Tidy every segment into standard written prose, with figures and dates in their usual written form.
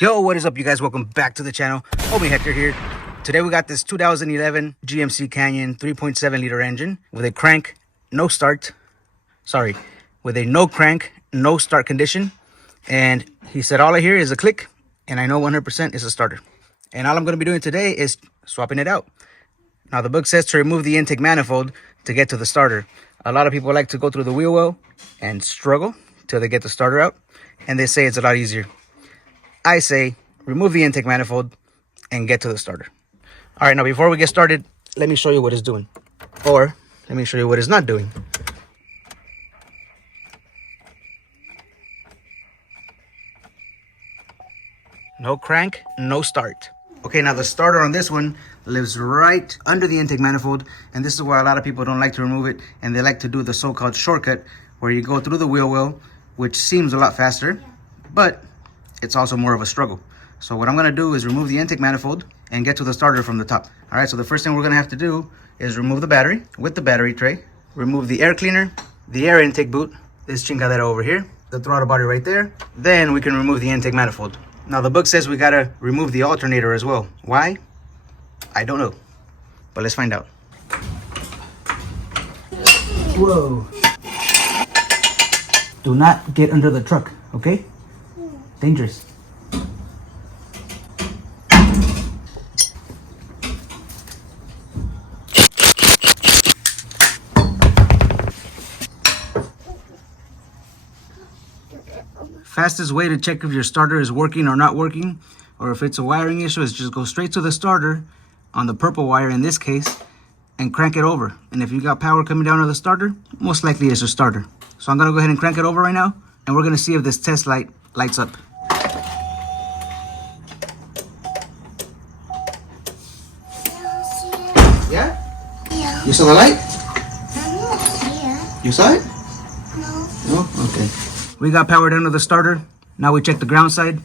Yo, what is up, you guys? Welcome back to the channel. Homie Hector here. Today we got this 2011 GMC Canyon 3.7 liter engine with a crank, no start. Sorry, with a no crank, no start condition. And he said all I hear is a click, and I know 100% is a starter. And all I'm going to be doing today is swapping it out. Now the book says to remove the intake manifold to get to the starter. A lot of people like to go through the wheel well and struggle till they get the starter out, and they say it's a lot easier. I say remove the intake manifold and get to the starter. All right, now before we get started, let me show you what it's doing. Or let me show you what it's not doing. No crank, no start. Okay, now the starter on this one lives right under the intake manifold, and this is why a lot of people don't like to remove it, and they like to do the so-called shortcut where you go through the wheel well, which seems a lot faster, but it's also more of a struggle. So what I'm gonna do is remove the intake manifold and get to the starter from the top. All right, so the first thing we're gonna have to do is remove the battery with the battery tray, remove the air cleaner, the air intake boot, this chingadera over here, the throttle body right there. Then we can remove the intake manifold. Now the book says we gotta remove the alternator as well. Why? I don't know, but let's find out. Whoa. Do not get under the truck, okay? Dangerous. Fastest way to check if your starter is working or not working, or if it's a wiring issue, is just go straight to the starter on the purple wire in this case and crank it over. And if you got power coming down to the starter, most likely it's your starter. So I'm gonna go ahead and crank it over right now, and we're gonna see if this test light lights up. Yeah? Yeah. You saw the light? I'm not here. You saw it? No. No? Okay. We got power down to the starter. Now we check the ground side.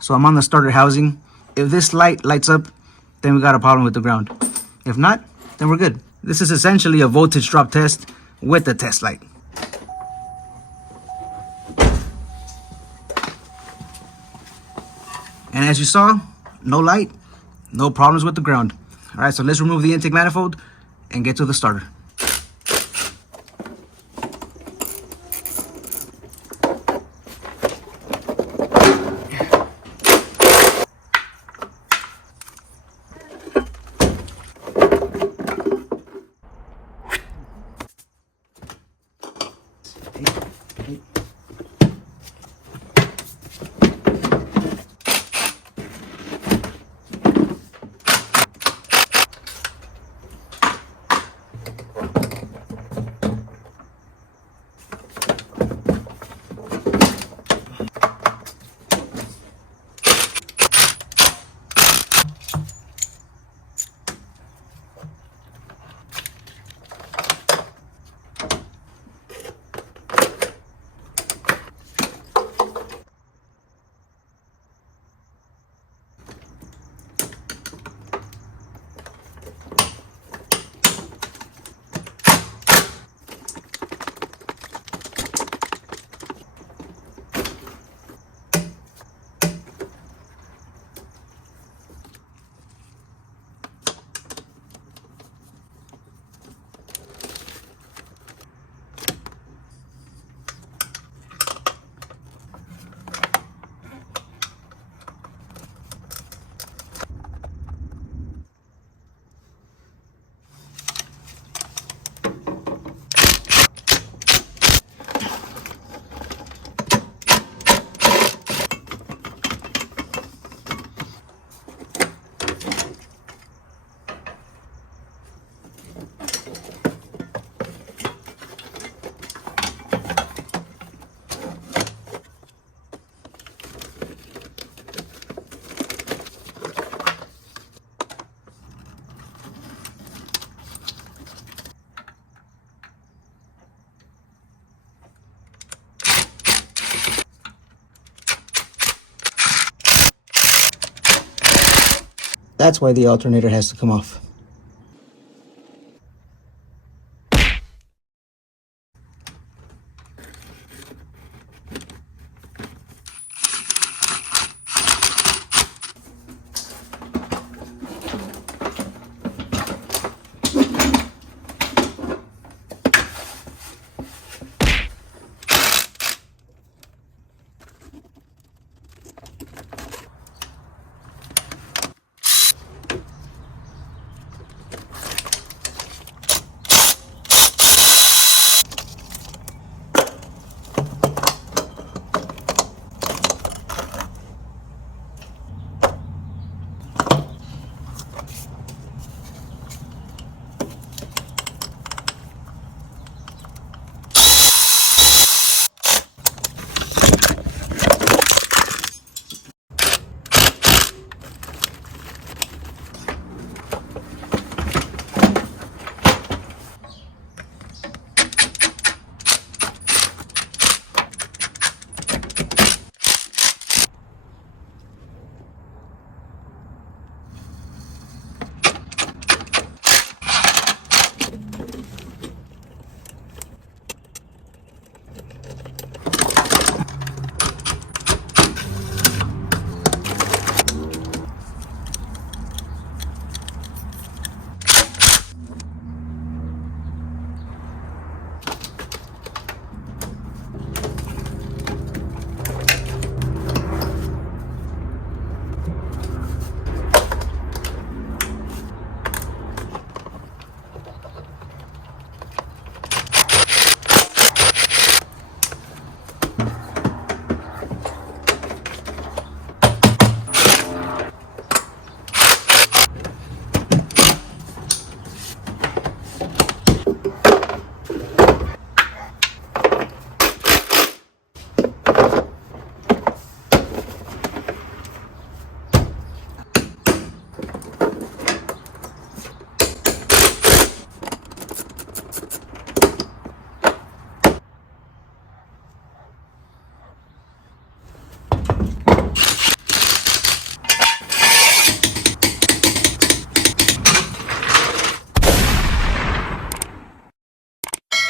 So I'm on the starter housing. If this light lights up, then we got a problem with the ground. If not, then we're good. This is essentially a voltage drop test with the test light. And as you saw, no light, no problems with the ground. All right, so let's remove the intake manifold and get to the starter. That's why the alternator has to come off.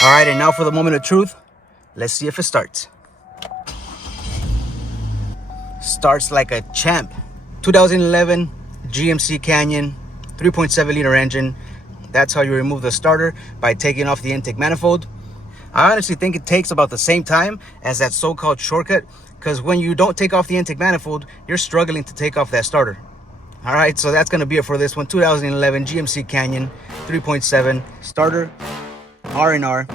All right, and now for the moment of truth. Let's see if it starts. Starts like a champ. 2011 GMC Canyon 3.7 liter engine. That's how you remove the starter, by taking off the intake manifold. I honestly think it takes about the same time as that so-called shortcut, because when you don't take off the intake manifold, you're struggling to take off that starter. All right, so that's going to be it for this one. 2011 GMC Canyon 3.7 starter, R&R.